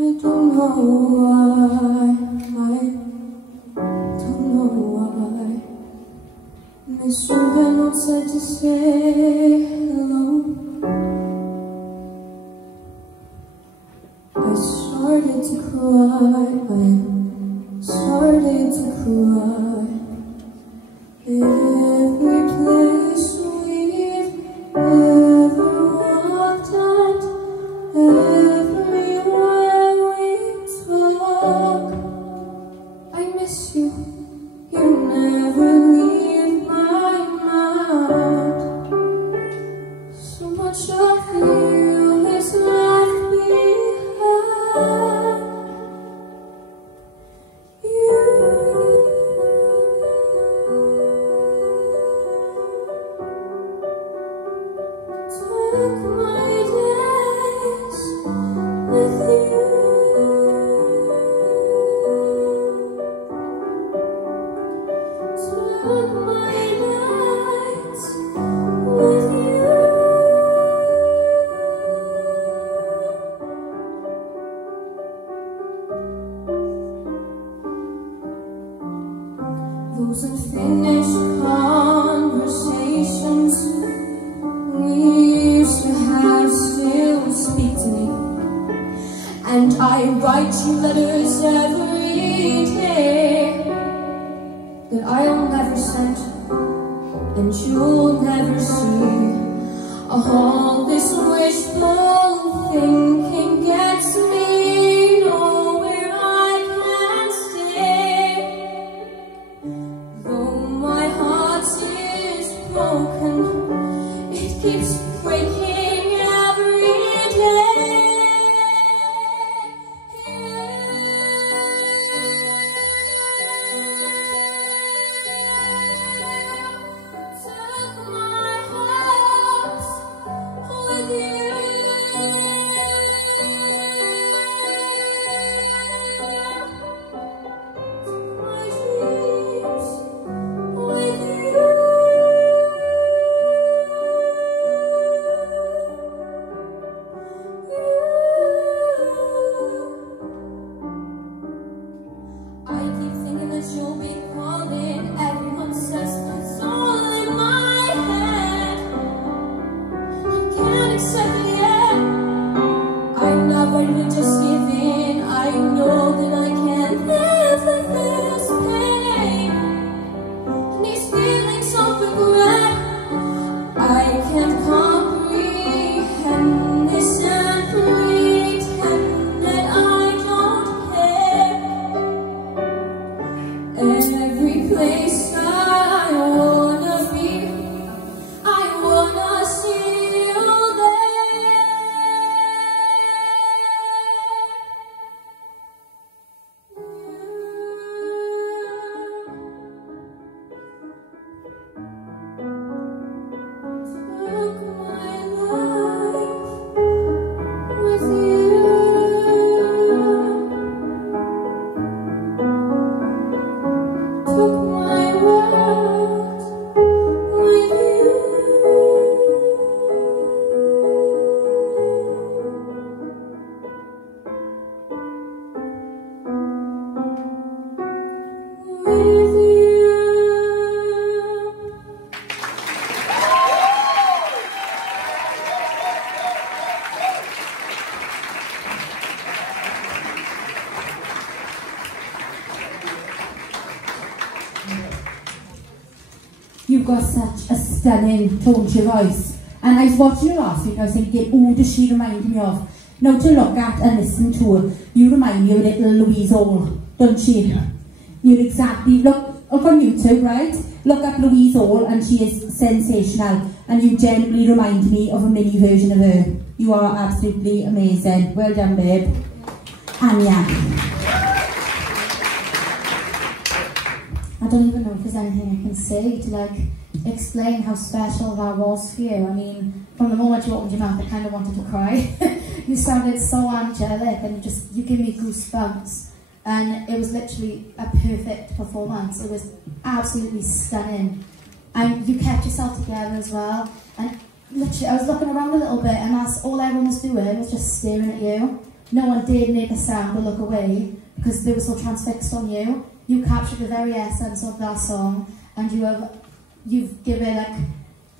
don't know why, Mr. Beynon said to stay alone. I started to cry, Every place we've ever walked and everywhere we talk, I miss you, you never leave my mind. So much of you is left behind. Took my days with you. Took my nights with you. Those unfinished conversations we used to have still speak to me, and I write you letters every day that I'll never send and you'll never see. All this wishful thinking gets me nowhere I can stay. Though my heart is broken, it keeps breaking every day. Took my hopes with you. Took my dreams with you. I keep thinking that you'll be calling. Everyone says it's all in my head. I can't accept it yet. I'm not ready to just give in. I know that I can't live with this pain and these feelings of regret. I can't comprehend this and pretend that I don't care. Every place I wanna be, I wanna see you there. Took my life with you. Took my world with you. With you. You've got such a stunning tone to your voice. And I was watching you last week, I was thinking, who does she remind me of? Now to look at and listen to her, you remind me of little Louise Hall, don't she? Yeah. You're exactly, look on YouTube, right? Look up Louise Hall and she is sensational. And you genuinely remind me of a mini version of her. You are absolutely amazing. Well done, babe. Anya. I don't even know if there's anything I can say to explain how special that was for you. I mean, from the moment you opened your mouth, I kind of wanted to cry. You sounded so angelic and you give me goosebumps. And it was literally a perfect performance. It was absolutely stunning. And you kept yourself together as well. And literally, I was looking around a little bit and that's all everyone was doing was just staring at you. no one did make a sound or look away because they were so transfixed on you. You captured the very essence of that song, and you've given like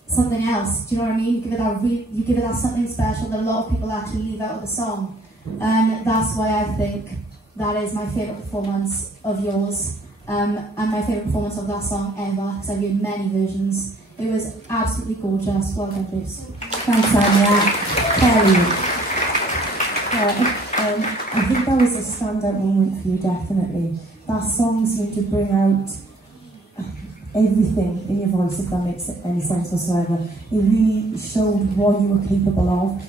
something else. Do you know what I mean? You give it that something special that a lot of people actually leave out of the song, and that's why I think that is my favourite performance of yours, and my favourite performance of that song ever, because I've heard many versions. It was absolutely gorgeous. Well done, babes. Thanks, Anya. Kelly. I think that was a standout moment for you, definitely. That song seemed to bring out everything in your voice, if that makes any sense whatsoever. It really showed what you were capable of.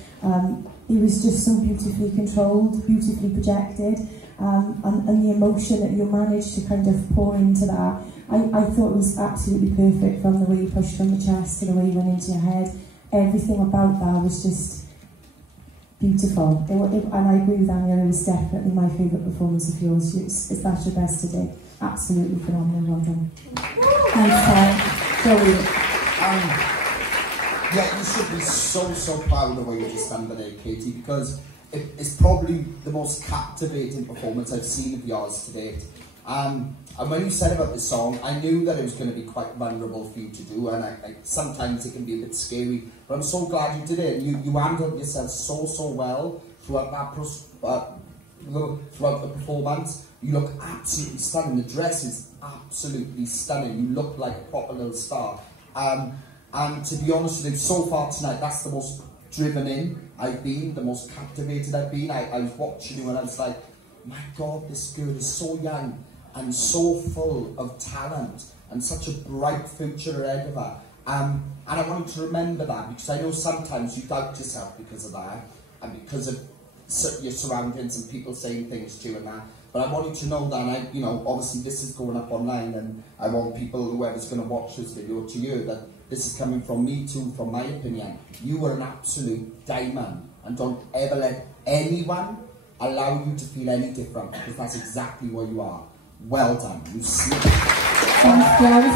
It was just so beautifully controlled, beautifully projected, and the emotion that you managed to kind of pour into that. I thought it was absolutely perfect, from the way you pushed from the chest to the way you went into your head. Everything about that was just beautiful. And I agree with Anya, it was definitely my favourite performance of yours. Is that your best today? Absolutely phenomenal. Well done. Thanks, Joey. Yeah, you should be so proud of what you just done today, Caiti, because it's probably the most captivating performance I've seen of yours to date. And when you said about this song, I knew that it was going to be quite vulnerable for you to do, and sometimes it can be a bit scary, but I'm so glad you did it. You handled yourself so well throughout the performance. You look absolutely stunning. The dress is absolutely stunning. You look like a proper little star. And to be honest with you, so far tonight, that's the most driven in I've been, the most captivated I've been. I was watching you and I was like, my God, this girl is so young and so full of talent and such a bright future ahead of her. And I want you to remember that, because I know sometimes you doubt yourself because of that and because of your surroundings and people saying things to you and that. But I want you to know that, obviously this is going up online, and I want people, whoever's going to watch this video, to hear that this is coming from me too, from my opinion. You are an absolute diamond, and don't ever let anyone allow you to feel any different, because that's exactly what you are. Well done. You see. Thanks, Joey.